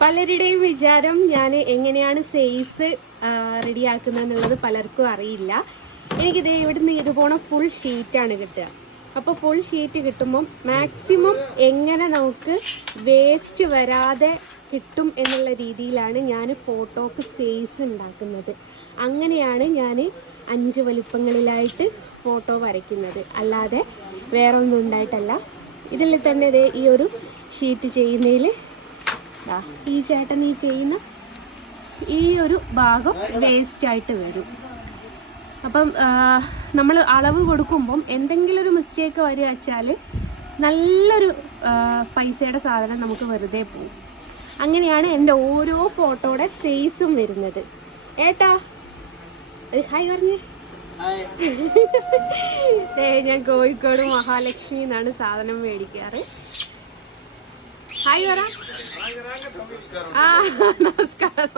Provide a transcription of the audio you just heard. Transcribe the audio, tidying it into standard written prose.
പലരുടെയും വിചാരം ഞാൻ എങ്ങനെയാണ് സൈസ് റെഡിയാക്കുന്നത് എന്നുള്ളത് പലർക്കും അറിയില്ല. എനിക്കിത് ഇവിടുന്ന് ഇതുപോലെ ഫുൾ ഷീറ്റാണ് കിട്ടുക. അപ്പോൾ ഫുൾ ഷീറ്റ് കിട്ടുമ്പം മാക്സിമം എങ്ങനെ നമുക്ക് വേസ്റ്റ് വരാതെ കിട്ടും എന്നുള്ള രീതിയിലാണ് ഞാൻ ഫോട്ടോക്ക് സൈസ് ഉണ്ടാക്കുന്നത്. അങ്ങനെയാണ് ഞാൻ 5 വലിപ്പങ്ങളിലായിട്ട് ഫോട്ടോ വരയ്ക്കുന്നത്, അല്ലാതെ വേറെ ഒന്നും ഉണ്ടായിട്ടല്ല. ഇതിൽ തന്നെ ഈ ഒരു ഷീറ്റ് ചെയ്യുന്നതിൽ ഈ ചേട്ടൻ ഈ ചെയ്യുന്ന ഈ ഒരു ഭാഗം വേസ്റ്റായിട്ട് വരും. അപ്പം നമ്മൾ അളവ് കൊടുക്കുമ്പം എന്തെങ്കിലും ഒരു മിസ്റ്റേക്ക് വരിക വെച്ചാൽ നല്ലൊരു പൈസയുടെ സാധനം നമുക്ക് വെറുതെ പോകും. അങ്ങനെയാണ് എൻ്റെ ഓരോ ഫോട്ടോയുടെ സൈസും വരുന്നത്. ഏട്ടാ ഹായ് പറഞ്ഞേ. ഞാൻ കോഴിക്കോട് മഹാലക്ഷ്മി എന്നാണ് സാധനം മേടിക്കാറ്. ഹായ് പറ. നമസ്കാരം.